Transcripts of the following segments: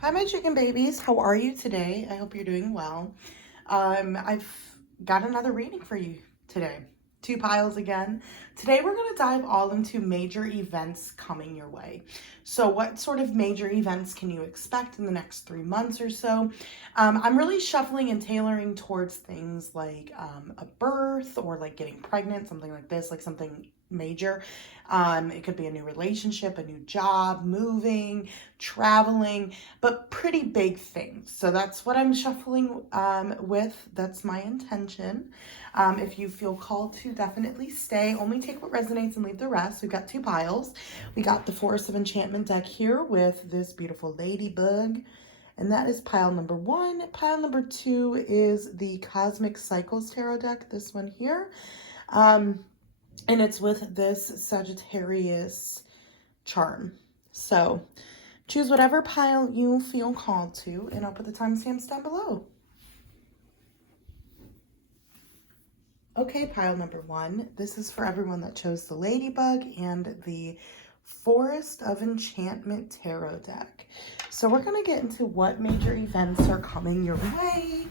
Hi, my chicken babies. How are you today? I hope you're doing well. I've got another reading for you today. Two piles again. Today we're going to dive all into major events coming your way. So what sort of major events can you expect in the next 3 months or so? I'm really shuffling and tailoring towards things like a birth or like getting pregnant, something like this, like something major. It could be a new relationship, a new job, moving, traveling, but pretty big things. So that's what I'm shuffling with. That's my intention. If you feel called to, definitely stay. Only take what resonates and leave the rest. We've got two piles. We got the Forest of Enchantment deck here with this beautiful ladybug. And that is pile number 1. Pile number 2 is the Cosmic Cycles Tarot deck, this one here. And it's with this Sagittarius charm. So choose whatever pile you feel called to, and I'll put the timestamps down below. Okay, pile number 1. This is for everyone that chose the Ladybug and the Forest of Enchantment Tarot deck. So we're going to get into what major events are coming your way.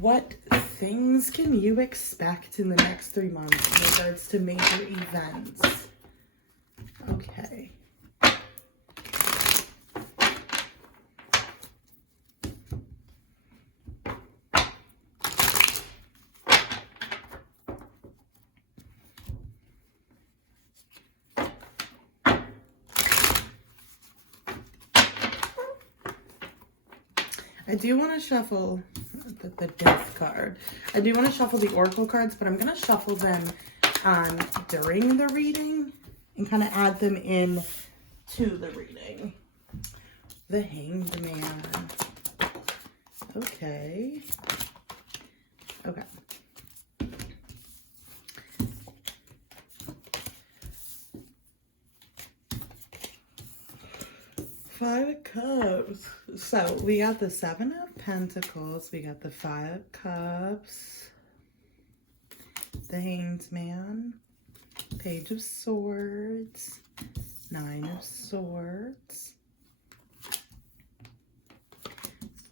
What things can you expect in the next 3 months in regards to major events? Okay. I do want to shuffle the death card. I do want to shuffle the oracle cards, but I'm going to shuffle them during the reading and kind of add them in to the reading. The Hanged Man. Okay. Okay. Five of Cups. So we got the Seven of Pentacles. We got the Five of Cups. The Hanged Man. Page of Swords. Nine of Swords.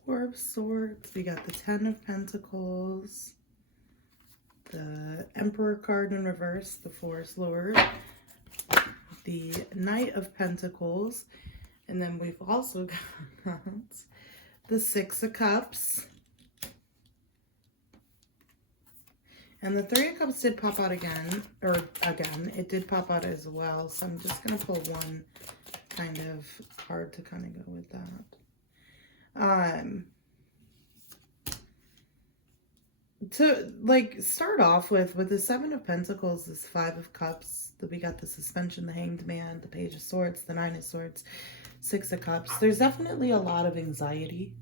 Four of Swords. We got the Ten of Pentacles. The Emperor card in reverse. The Forest Lord. The Knight of Pentacles. And then we've also got the Six of Cups. And the Three of Cups did pop out again. It did pop out as well. So I'm just going to pull one kind of card to kind of go with that. To like start off with the Seven of Pentacles, this Five of Cups, we got the Suspension, the Hanged Man, the Page of Swords, the Nine of Swords, Six of Cups. There's definitely a lot of anxiety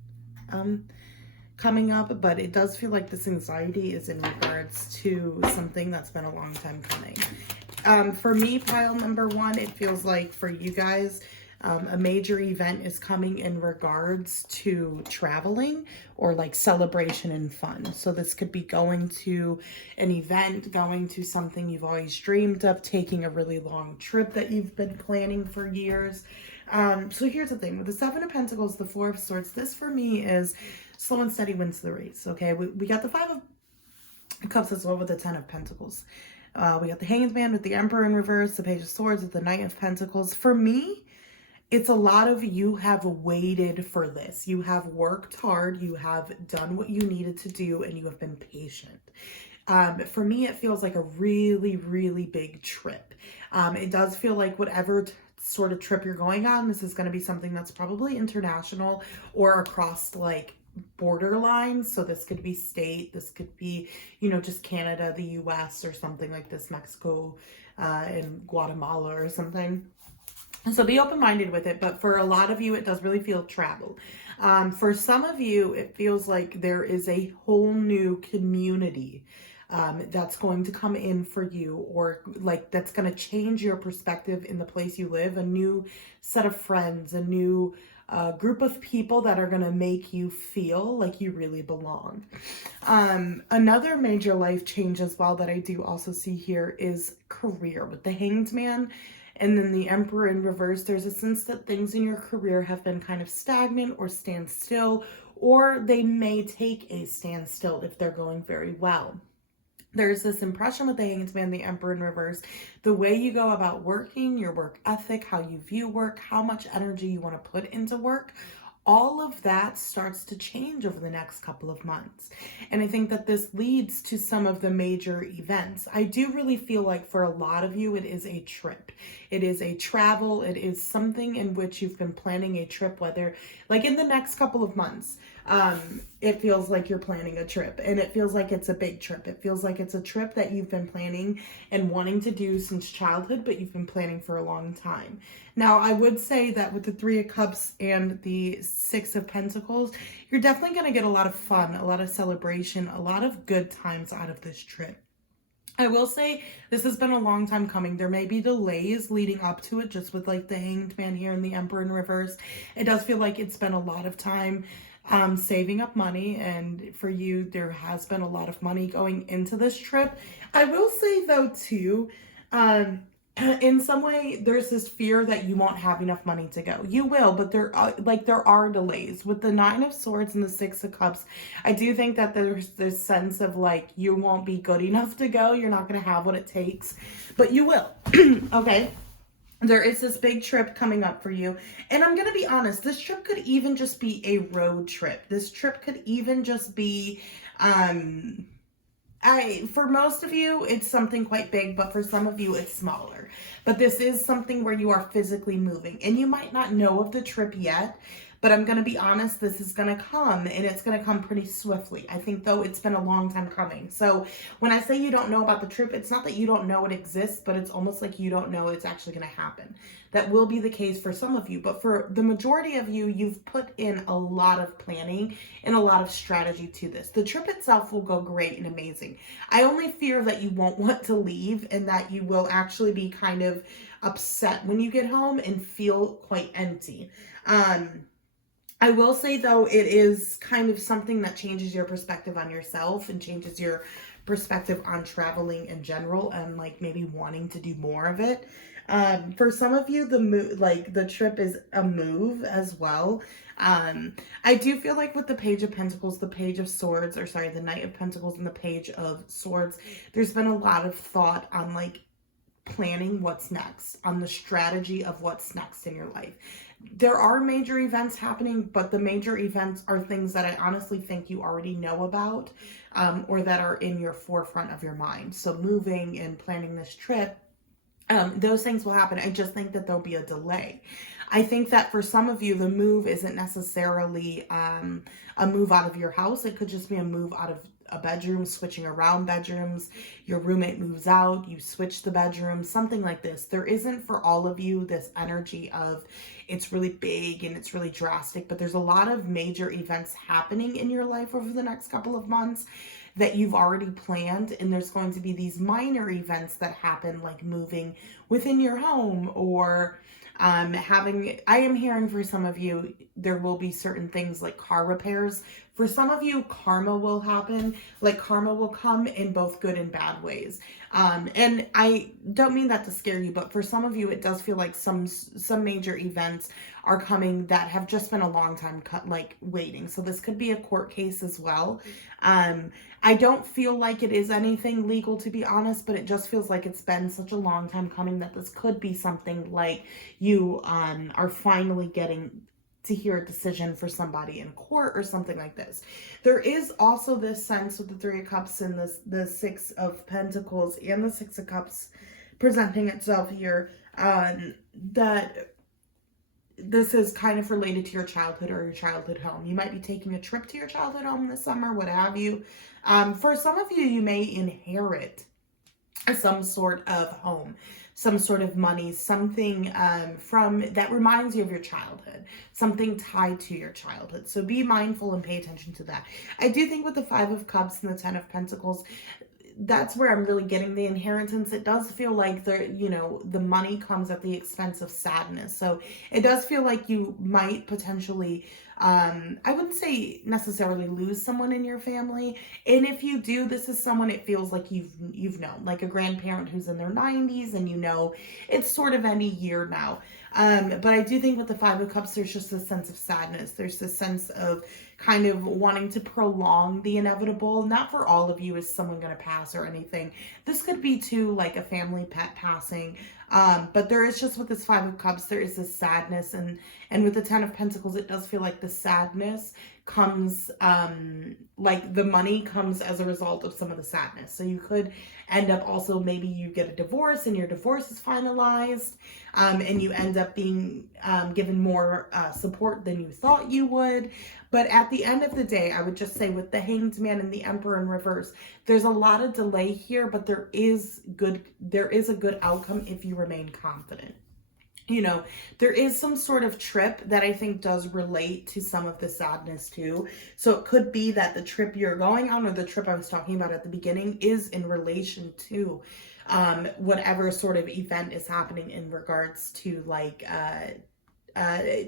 coming up, but it does feel like this anxiety is in regards to something that's been a long time coming. For me, pile number 1, it feels like for you guys, a major event is coming in regards to traveling or like celebration and fun. So this could be going to an event, going to something you've always dreamed of, taking a really long trip that you've been planning for years. So here's the thing with the Seven of Pentacles, the Four of Swords, this for me is slow and steady wins the race. Okay, we got the Five of Cups as well with the Ten of Pentacles. We got the Hanged Man with the Emperor in reverse, the Page of Swords with the Knight of Pentacles. For me, it's a lot of you have waited for this. You have worked hard. You have done what you needed to do, and you have been patient. For me, it feels like a really, really big trip. It does feel like whatever sort of trip you're going on, this is going to be something that's probably international or across like border lines. So this could be state, this could be, just Canada, the US, or something like this, Mexico, and Guatemala or something. So be open-minded with it, but for a lot of you, it does really feel travel. For some of you, it feels like there is a whole new community that's going to come in for you, or like that's going to change your perspective in the place you live, a new set of friends, a new group of people that are going to make you feel like you really belong. Another major life change as well that I do also see here is career with the Hanged Man And then the Emperor in reverse, there's a sense that things in your career have been kind of stagnant or stand still, or they may take a standstill if they're going very well. There's this impression with the Hanged Man, the Emperor in reverse, the way you go about working, your work ethic, how you view work, how much energy you want to put into work, all of that starts to change over the next couple of months. And I think that this leads to some of the major events. I do really feel like for a lot of you, it is a trip. It is a travel. It is something in which you've been planning a trip, whether like in the next couple of months. It feels like you're planning a trip, and it feels like it's a big trip. It feels like it's a trip that you've been planning and wanting to do since childhood, but you've been planning for a long time. Now, I would say that with the Three of Cups and the Six of Pentacles, you're definitely going to get a lot of fun, a lot of celebration, a lot of good times out of this trip. I will say this has been a long time coming. There may be delays leading up to it, just with like the Hanged Man here and the Emperor in reverse. It does feel like it's been a lot of time saving up money, and for you there has been a lot of money going into this trip. I will say though too, in some way there's this fear that you won't have enough money to go. You will, but there are delays with the Nine of Swords and the Six of Cups. I do think that there's this sense of like you won't be good enough to go, you're not going to have what it takes, but you will. Okay, there is this big trip coming up for you. And I'm going to be honest, this trip could even just be a road trip. This trip could even just be, for most of you, it's something quite big, but for some of you, it's smaller. But this is something where you are physically moving. And you might not know of the trip yet, but I'm going to be honest, this is going to come, and it's going to come pretty swiftly. I think, though, it's been a long time coming. So when I say you don't know about the trip, it's not that you don't know it exists, but it's almost like you don't know it's actually going to happen. That will be the case for some of you, but for the majority of you, you've put in a lot of planning and a lot of strategy to this. The trip itself will go great and amazing. I only fear that you won't want to leave, and that you will actually be kind of upset when you get home and feel quite empty. I will say, though, it is kind of something that changes your perspective on yourself and changes your perspective on traveling in general, and like maybe wanting to do more of it. For some of you, the trip is a move as well. I do feel like with the Page of Pentacles, the Page of Swords, or sorry, the Knight of Pentacles and the Page of Swords, there's been a lot of thought on like planning what's next, on the strategy of what's next in your life. There are major events happening, but the major events are things that I honestly think you already know about, or that are in your forefront of your mind. So moving and planning this trip, those things will happen. I just think that there'll be a delay. I think that for some of you, the move isn't necessarily a move out of your house. It could just be a move out of a bedroom, switching around bedrooms. Your roommate moves out, you switch the bedroom, something like this. There isn't for all of you this energy of it's really big and it's really drastic, but there's a lot of major events happening in your life over the next couple of months that you've already planned, and there's going to be these minor events that happen, like moving within your home, or I am hearing for some of you, there will be certain things like car repairs. For some of you, karma will happen. Like karma will come in both good and bad ways. And I don't mean that to scare you, but for some of you, it does feel like some major events are coming that have just been a long time waiting. So this could be a court case as well. I don't feel like it is anything legal, to be honest, but it just feels like it's been such a long time coming that this could be something like you are finally getting to hear a decision for somebody in court or something like this. There is also this sense with the Three of Cups and the Six of Pentacles and the Six of Cups presenting itself here, that this is kind of related to your childhood or your childhood home. You might be taking a trip to your childhood home this summer, what have you. For some of you, you may inherit some sort of home, some sort of money, something from that reminds you of your childhood, something tied to your childhood. So be mindful and pay attention to that. I do think with the Five of Cups and the Ten of Pentacles, that's where I'm really getting the inheritance. It does feel like the money comes at the expense of sadness. So it does feel like you might potentially I wouldn't say necessarily lose someone in your family. And if you do, this is someone it feels like you've known, like a grandparent who's in their 90s, and you know it's sort of any year now. But I do think with the Five of Cups, there's just a sense of sadness. There's this sense of kind of wanting to prolong the inevitable. Not for all of you is someone going to pass or anything. This could be too like a family pet passing. But there is just with this Five of Cups, there is this sadness, and with the Ten of Pentacles, it does feel like the sadness comes, like the money comes as a result of some of the sadness. So you could end up also, maybe you get a divorce and your divorce is finalized, and you end up being given more support than you thought you would. But at the end of the day, I would just say with the Hanged Man and the Emperor in reverse, there's a lot of delay here, but there is a good outcome if you remain confident. You know, there is some sort of trip that I think does relate to some of the sadness too. So it could be that the trip you're going on, or the trip I was talking about at the beginning, is in relation to whatever sort of event is happening in regards to like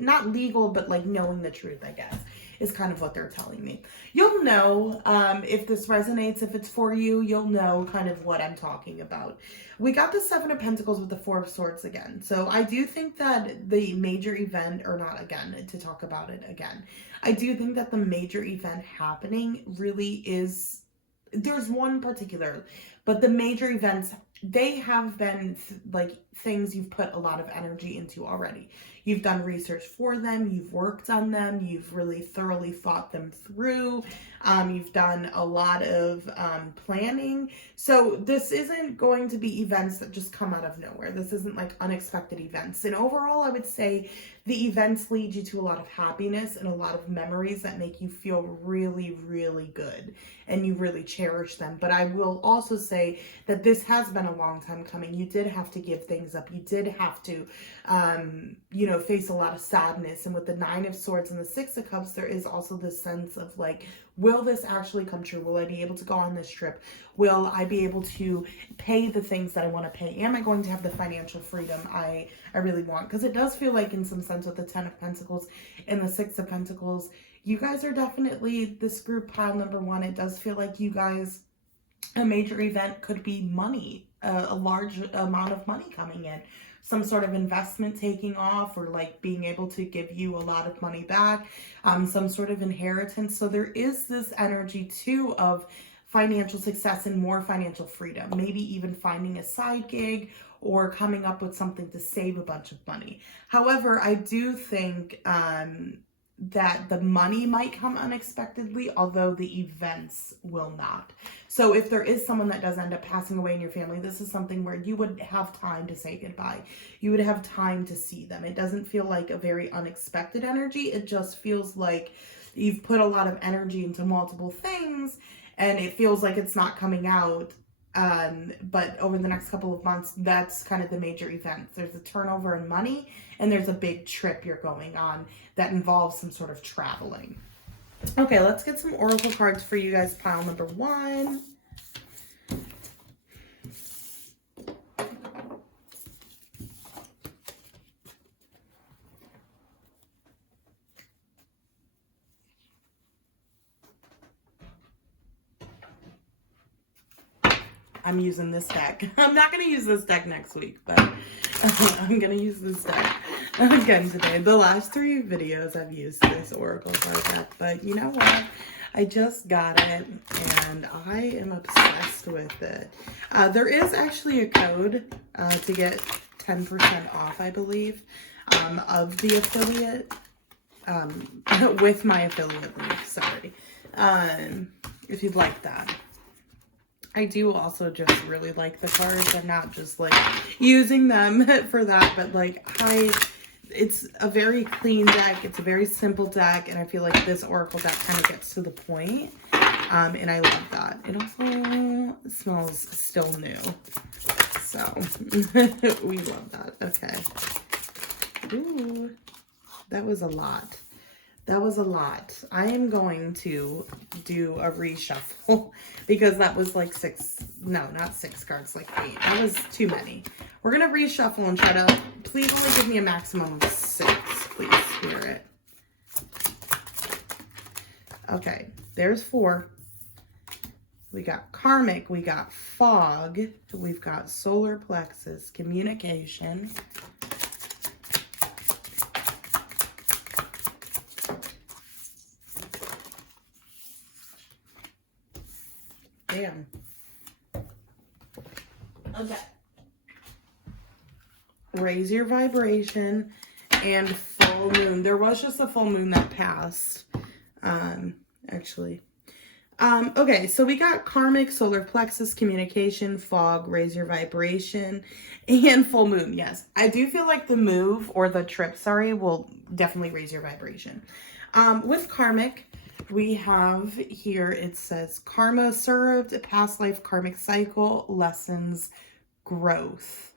not legal, but like knowing the truth, I guess, is kind of what they're telling me. You'll know if this resonates, if it's for you, you'll know kind of what I'm talking about. We got the Seven of Pentacles with the Four of Swords again. So I do think that the major event, or not again, to talk about it again, I do think that the major event happening really is, there's one particular, but the major events, they have been like things you've put a lot of energy into already. You've done research for them, you've worked on them, you've really thoroughly thought them through, you've done a lot of planning. So this isn't going to be events that just come out of nowhere. This isn't like unexpected events. And overall, I would say the events lead you to a lot of happiness and a lot of memories that make you feel really, really good, and you really cherish them. But I will also say that this has been a long time coming. You did have to give things up. You did have to, you know, face a lot of sadness. And with the Nine of Swords and the Six of Cups, there is also this sense of like, will this actually come true? Will I be able to go on this trip? Will I be able to pay the things that I want to pay? Am I going to have the financial freedom I really want? Because it does feel like in some sense with the Ten of Pentacles and the Six of Pentacles, you guys are definitely this group pile number one. It does feel like you guys, a major event could be money, a large amount of money coming in, some sort of investment taking off, or like being able to give you a lot of money back, some sort of inheritance. So there is this energy too of financial success and more financial freedom, maybe even finding a side gig or coming up with something to save a bunch of money. However, I do think that the money might come unexpectedly, although the events will not. So if there is someone that does end up passing away in your family, this is something where you would have time to say goodbye. You would have time to see them. It doesn't feel like a very unexpected energy. It just feels like you've put a lot of energy into multiple things, and it feels like it's not coming out. But over the next couple of months, that's kind of the major events. There's a turnover in money, and there's a big trip you're going on that involves some sort of traveling. Okay, let's get some oracle cards for you guys, pile number one. I'm using this deck. I'm not going to use this deck next week, but I'm going to use this deck again today. The last 3 videos I've used this oracle card deck, but you know what? I just got it, and I am obsessed with it. There is actually a code to get 10% off, I believe, of the affiliate, with my affiliate link, sorry, if you'd like that. I do also just really like the cards. I'm not just like using them for that, but like it's a very clean deck. It's a very simple deck, and I feel like this oracle deck kind of gets to the point, and I love that. It also smells still new, so we love that. Okay. Ooh, that was a lot. That was a lot. I am going to do a reshuffle because that was like 6, no, not 6 cards, like 8. That was too many. We're going to reshuffle and try to, please only give me a maximum of 6, please, Spirit. Okay, there's 4. We got karmic, we got fog, we've got solar plexus, communication. Damn. Okay. Raise your vibration and full moon. There was just a full moon that passed. Actually. Okay, so we got karmic, solar plexus, communication, fog, raise your vibration, and full moon. Yes, I do feel like the move or the trip, sorry, will definitely raise your vibration. With karmic, we have here, it says karma served, past life karmic cycle, lessons, growth.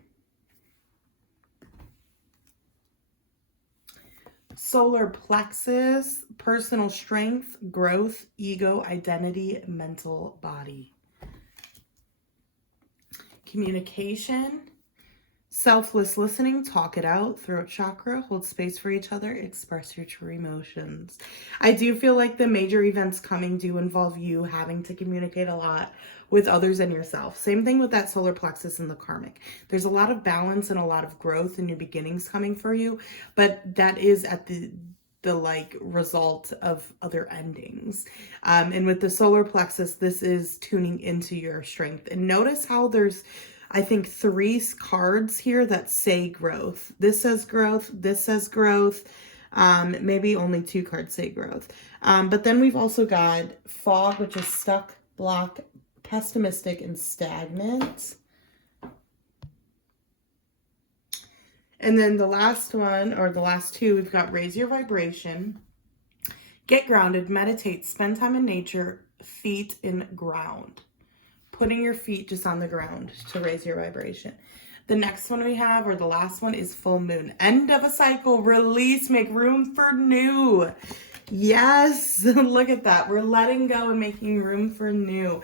Solar plexus, personal strength, growth, ego, identity, mental body. Communication, selfless listening, talk it out, throat chakra, hold space for each other, express your true emotions. I do feel like the major events coming do involve you having to communicate a lot with others and yourself. Same thing with that solar plexus and the karmic. There's a lot of balance and a lot of growth and new beginnings coming for you, but that is at the like result of other endings. And with the solar plexus, this is tuning into your strength. And notice how there's, I think, 3 cards here that say growth. This says growth. This says growth. Maybe only 2 cards say growth. But then we've also got fog, which is stuck, block, pessimistic, and stagnant. And then the last one, or the last 2, we've got raise your vibration, get grounded, meditate, spend time in nature, feet in ground. Putting your feet just on the ground to raise your vibration. The next one we have, or the last one, is full moon. End of a cycle, release, make room for new. Yes, look at that. We're letting go and making room for new.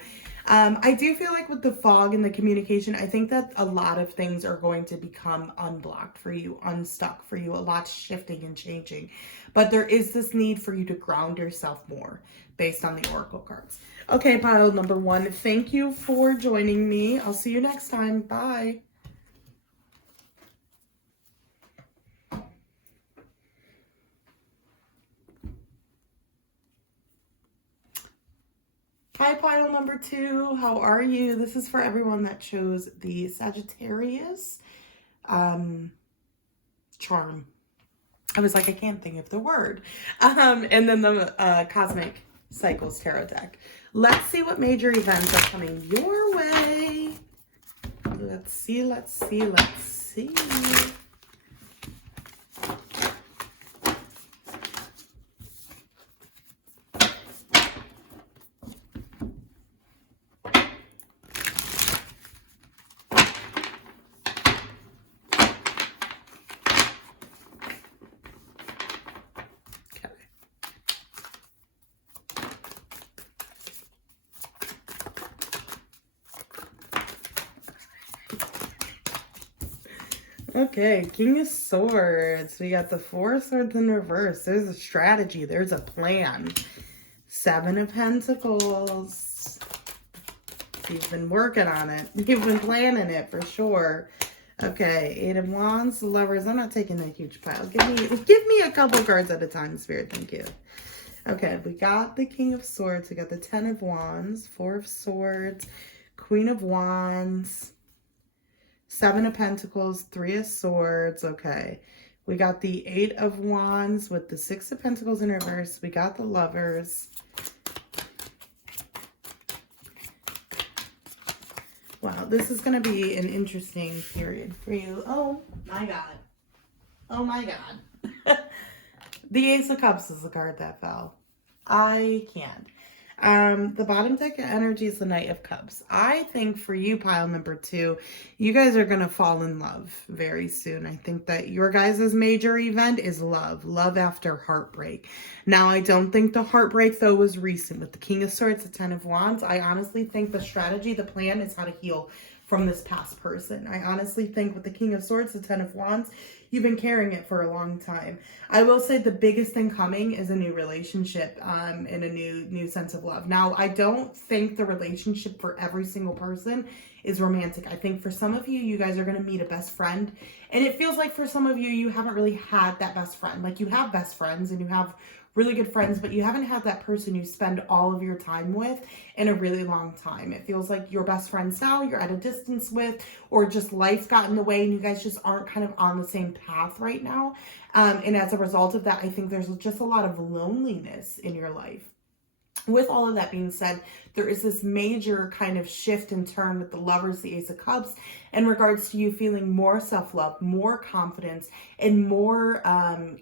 I do feel like with the fog and the communication, I think that a lot of things are going to become unblocked for you, unstuck for you. A lot's shifting and changing. But there is this need for you to ground yourself more based on the oracle cards. Okay, pile number 1, thank you for joining me. I'll see you next time. Bye. Hi, pile number 2. How are you? This is for everyone that chose the Sagittarius charm. I was like, I can't think of the word. And then the Cosmic Cycles Tarot deck. Let's see what major events are coming your way. Let's see, let's see, let's see. Okay, King of Swords. We got the 4 swords in reverse. There's a strategy. There's a plan. 7 of Pentacles. You've been working on it. You've been planning it for sure. Okay, 8 of Wands, Lovers. I'm not taking a huge pile. Give me a couple cards at a time, Spirit. Thank you. Okay, we got the King of Swords. We got the 10 of Wands, 4 of Swords, Queen of Wands, 7 of Pentacles, 3 of Swords. Okay. We got the 8 of Wands with the 6 of Pentacles in reverse. We got the Lovers. Wow, this is going to be an interesting period for you. Oh, my God. Oh, my God. The Ace of Cups is the card that fell. I can't. The bottom deck of energy is the Knight of Cups. I think for you, pile number 2, you guys are going to fall in love very soon. I think that your guys' major event is love. Love after heartbreak. Now, I don't think the heartbreak, though, was recent. With the King of Swords, the 10 of Wands, I honestly think the strategy, the plan is how to heal from this past person. I honestly think with the King of Swords, the 10 of Wands, you've been carrying it for a long time. I will say the biggest thing coming is a new relationship, and a new sense of love. Now, I don't think the relationship for every single person is romantic. I think for some of you, you guys are going to meet a best friend, and it feels like for some of you, you haven't really had that best friend. Like, you have best friends and you have really good friends, but you haven't had that person you spend all of your time with in a really long time. It feels like your best friends now you're at a distance with, or just life got in the way and you guys just aren't kind of on the same path right now. And as a result of that, I think there's just a lot of loneliness in your life. With all of that being said, there is this major kind of shift and turn with the Lovers, the Ace of Cups, in regards to you feeling more self-love, more confidence, and more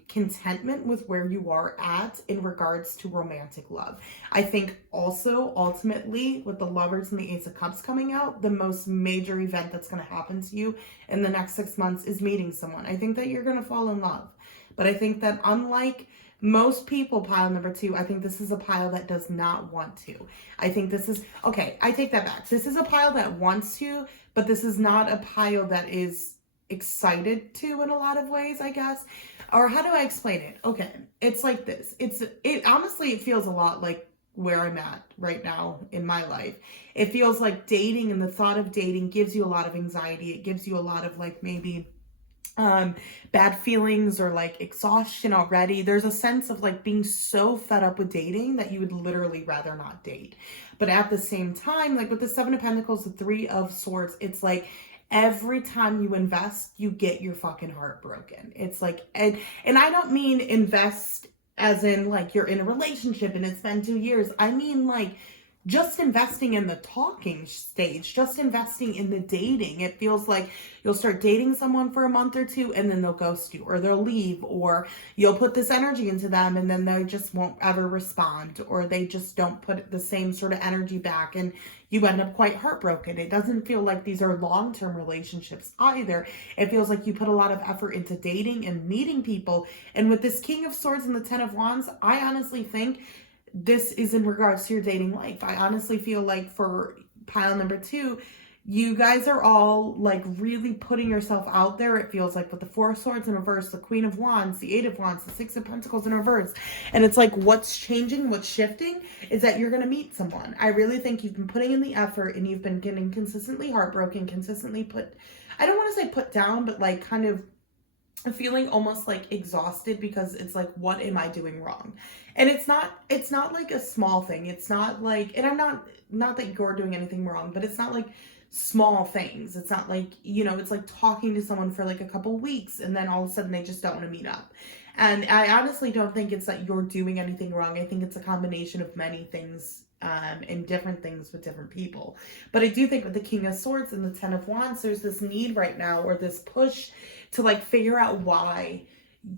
contentment with where you are at in regards to romantic love. I think also, ultimately, with the Lovers and the Ace of Cups coming out, the most major event that's going to happen to you in the next 6 months is meeting someone. I think that you're going to fall in love. But I think that unlike most people, pile number 2, I think this is a pile that does not want to. I think this is, okay, I take that back. This is a pile that wants to, but this is not a pile that is excited to in a lot of ways, I guess. Or how do I explain it? Okay, it's like this. It honestly, it feels a lot like where I'm at right now in my life. It feels like dating and the thought of dating gives you a lot of anxiety. It gives you a lot of like maybe bad feelings or like exhaustion already. There's a sense of like being so fed up with dating that you would literally rather not date. But at the same time, like with the 7 of Pentacles, the 3 of Swords, it's like every time you invest, you get your fucking heart broken. It's like, and I don't mean invest as in like you're in a relationship and it's been 2 years. I mean like just investing in the talking stage, just investing in the dating. It feels like you'll start dating someone for a month or 2 and then they'll ghost you or they'll leave, or you'll put this energy into them and then they just won't ever respond, or they just don't put the same sort of energy back and you end up quite heartbroken. It doesn't feel like these are long-term relationships either. It feels like you put a lot of effort into dating and meeting people. And with this King of Swords and the 10 of Wands, I honestly think this is in regards to your dating life. I honestly feel like for pile number 2, you guys are all like really putting yourself out there. It feels like with the 4 of Swords in reverse, the Queen of Wands, the 8 of Wands, the 6 of Pentacles in reverse. And it's like what's changing, what's shifting is that you're going to meet someone. I really think you've been putting in the effort and you've been getting consistently heartbroken, consistently put, I don't want to say put down, but like kind of feeling almost like exhausted because it's like, what am I doing wrong? And it's not like a small thing. It's not like, and I'm not that you're doing anything wrong, but it's not like small things. It's not like, you know, it's like talking to someone for like a couple weeks and then all of a sudden they just don't want to meet up. And I honestly don't think it's that you're doing anything wrong. I think it's a combination of many things, and different things with different people. But I do think with the King of Swords and the 10 of Wands, there's this need right now, or this push to like figure out why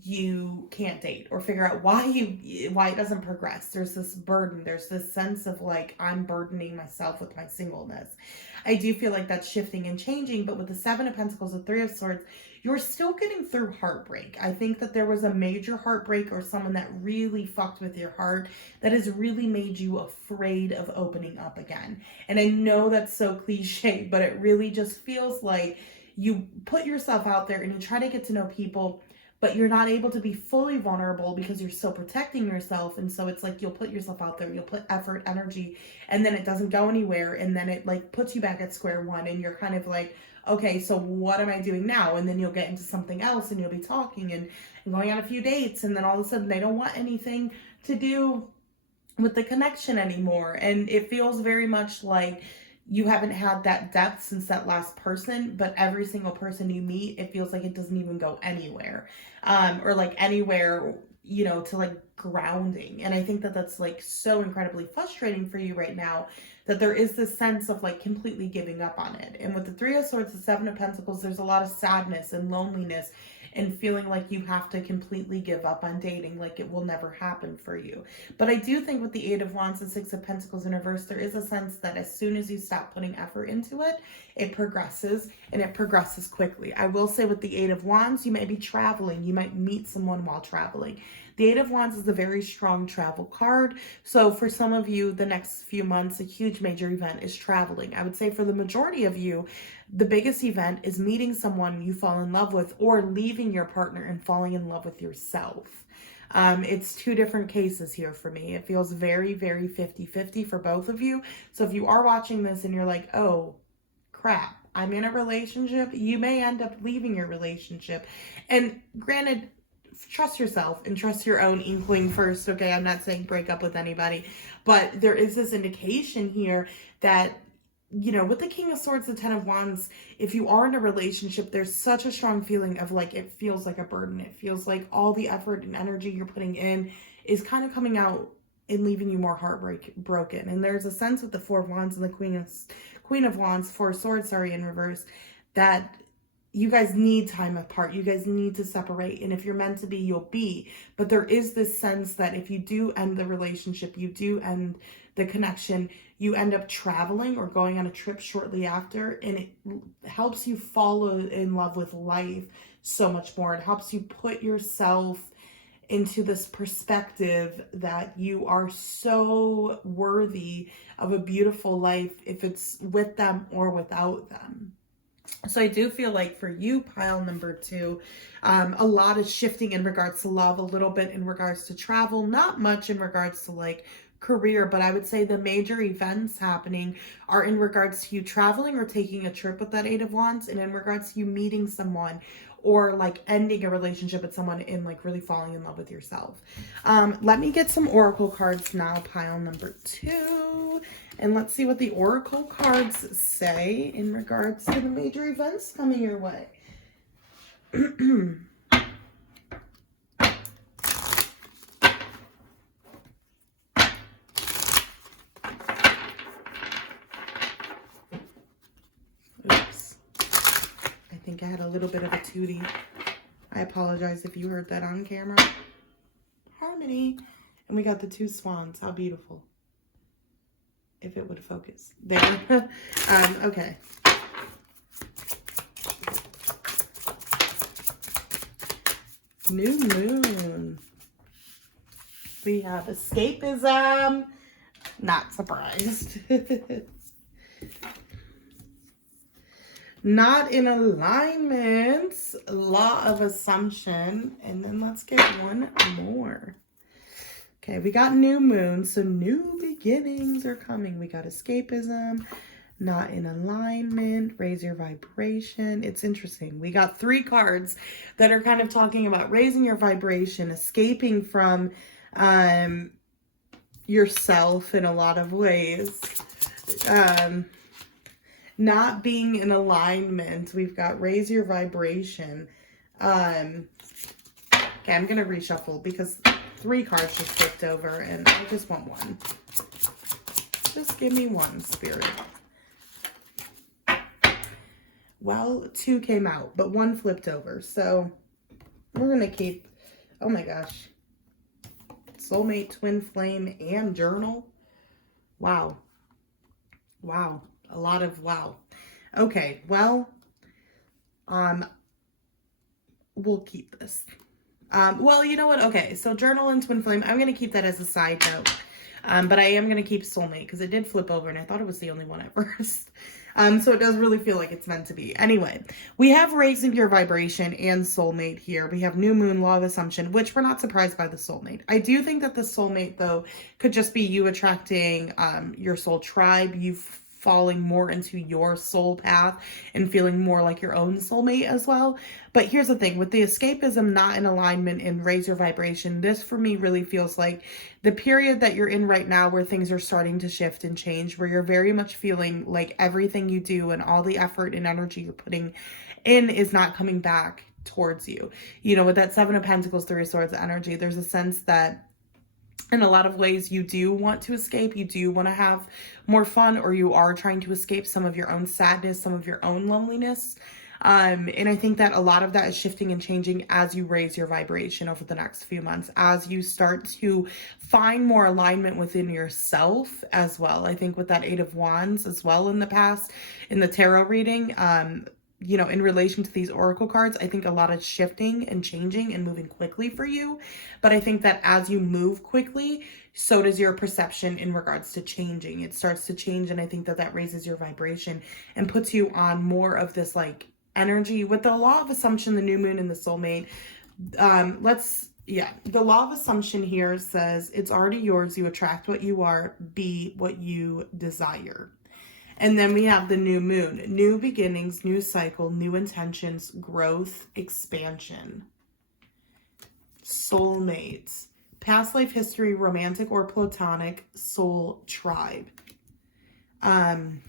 you can't date, or figure out why it doesn't progress. There's this burden. There's this sense of like, I'm burdening myself with my singleness. I do feel like that's shifting and changing, but with the 7 of Pentacles, the 3 of Swords, you're still getting through heartbreak. I think that there was a major heartbreak or someone that really fucked with your heart that has really made you afraid of opening up again. And I know that's so cliche, but it really just feels like you put yourself out there and you try to get to know people, but you're not able to be fully vulnerable because you're still protecting yourself. And so it's like you'll put yourself out there, you'll put effort, energy, and then it doesn't go anywhere. And then it like puts you back at square one and you're kind of like, okay, so what am I doing now? And then you'll get into something else and you'll be talking and going on a few dates. And then all of a sudden they don't want anything to do with the connection anymore. And it feels very much like you haven't had that depth since that last person, but every single person you meet, it feels like it doesn't even go anywhere, or like anywhere, you know, to like grounding. And I think that that's like so incredibly frustrating for you right now, that there is this sense of like completely giving up on it. And with the 3 of Swords, the 7 of Pentacles, there's a lot of sadness and loneliness and feeling like you have to completely give up on dating, like it will never happen for you. But I do think with the 8 of Wands and 6 of Pentacles in reverse, there is a sense that as soon as you stop putting effort into it, it progresses, and it progresses quickly. I will say with the 8 of Wands, you might be traveling, you might meet someone while traveling. The Eight of Wands is a very strong travel card. So for some of you, the next few months, a huge major event is traveling. I would say for the majority of you, the biggest event is meeting someone you fall in love with or leaving your partner and falling in love with yourself. It's two different cases here for me. It feels very, very 50-50 for both of you. So if you are watching this and you're like, oh, crap, I'm in a relationship, you may end up leaving your relationship. And granted, trust yourself and trust your own inkling first, okay? I'm not saying break up with anybody, but there is this indication here that, with the King of Swords, the Ten of Wands, if you are in a relationship, there's such a strong feeling of like, it feels like a burden. It feels like all the effort and energy you're putting in is kind of coming out and leaving you more broken. And there's a sense with the Four of Wands and the Queen of Wands, Four of Swords, in reverse, that you guys need time apart. You guys need to separate. And if you're meant to be, you'll be. But there is this sense that if you do end the relationship, you do end the connection, you end up traveling or going on a trip shortly after. And it helps you fall in love with life so much more. It helps you put yourself into this perspective that you are so worthy of a beautiful life if it's with them or without them. So I do feel like for you, pile number 2, a lot is shifting in regards to love, a little bit in regards to travel, not much in regards to like career, but I would say the major events happening are in regards to you traveling or taking a trip with that Eight of Wands, and in regards to you meeting someone or like ending a relationship with someone and like really falling in love with yourself. Let me get some oracle cards now, pile number 2, and let's see what the oracle cards say in regards to the major events coming your way. Oops. I think I had a little bit of a tootie. I apologize if you heard that on camera. Harmony. And we got the 2 swans. How beautiful. If it would focus. There. Okay. New moon. We have escapism. Not surprised. Not in alignment. Law of assumption. And then let's get one more. Okay, we got new moon, so new beginnings are coming. We got escapism, not in alignment, raise your vibration. It's interesting. We got 3 cards that are kind of talking about raising your vibration, escaping from yourself in a lot of ways. Not being in alignment. We've got raise your vibration. Okay, I'm going to reshuffle because 3 cards just flipped over and I just want one. Just give me one, Spirit. Well, 2 came out, but 1 flipped over. So we're going to keep, oh my gosh, soulmate, twin flame, and journal. Wow. Wow. A lot of wow. Okay, well, we'll keep this. Well, you know what? Okay, so journal and twin flame, I'm going to keep that as a side note. But I am going to keep soulmate because it did flip over and I thought it was the only one at first. So it does really feel like it's meant to be. Anyway, we have raising your vibration and soulmate here. We have new moon, law of assumption, which we're not surprised by the soulmate. I do think that the soulmate, though, could just be you attracting your soul tribe, you falling more into your soul path and feeling more like your own soulmate as well. But here's the thing, with the escapism not in alignment and raise your vibration, this for me really feels like the period that you're in right now where things are starting to shift and change, where you're very much feeling like everything you do and all the effort and energy you're putting in is not coming back towards you. You know, with that 7 of Pentacles, 3 of Swords energy, there's a sense that in a lot of ways you do want to escape, you do want to have more fun, or you are trying to escape some of your own sadness, some of your own loneliness. And I think that a lot of that is shifting and changing as you raise your vibration over the next few months, as you start to find more alignment within yourself as well. I think with that 8 of Wands as well in the past, in the tarot reading, in relation to these oracle cards, I think a lot of shifting and changing and moving quickly for you. But I think that as you move quickly, so does your perception in regards to changing. It starts to change, and I think that that raises your vibration and puts you on more of this like energy with the law of assumption, the new moon, and the soulmate. The law of assumption here says it's already yours. You attract what you are, be what you desire. And then we have the new moon, new beginnings, new cycle, new intentions, growth, expansion. Soulmates, past life history, romantic or platonic, soul tribe. And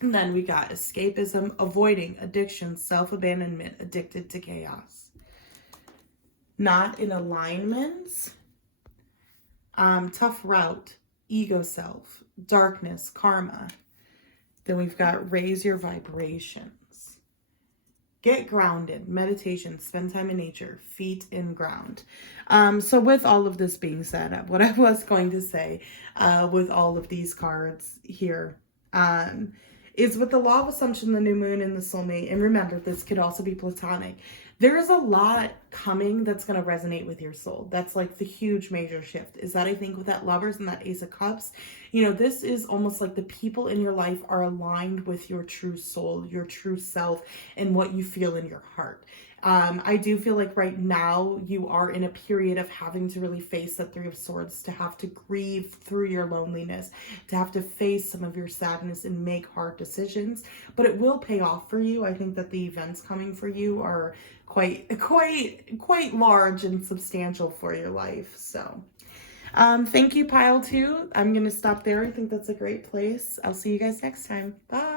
then we got escapism, avoiding, addiction, self-abandonment, addicted to chaos. Not in alignment, tough route, ego self, darkness, karma. Then we've got raise your vibrations. Get grounded, meditation, spend time in nature, feet in ground. So with all of this being said, what I was going to say with all of these cards here is with the law of assumption, the new moon, and the soulmate. And remember, this could also be platonic. There is a lot coming that's going to resonate with your soul. That's like the huge major shift is that I think with that Lovers and that Ace of Cups, this is almost like the people in your life are aligned with your true soul, your true self, and what you feel in your heart. I do feel like right now you are in a period of having to really face that Three of Swords, to have to grieve through your loneliness, to have to face some of your sadness and make hard decisions, but it will pay off for you. I think that the events coming for you are quite large and substantial for your life. So thank you, pile 2. I'm going to stop there. I think that's a great place. I'll see you guys next time. Bye.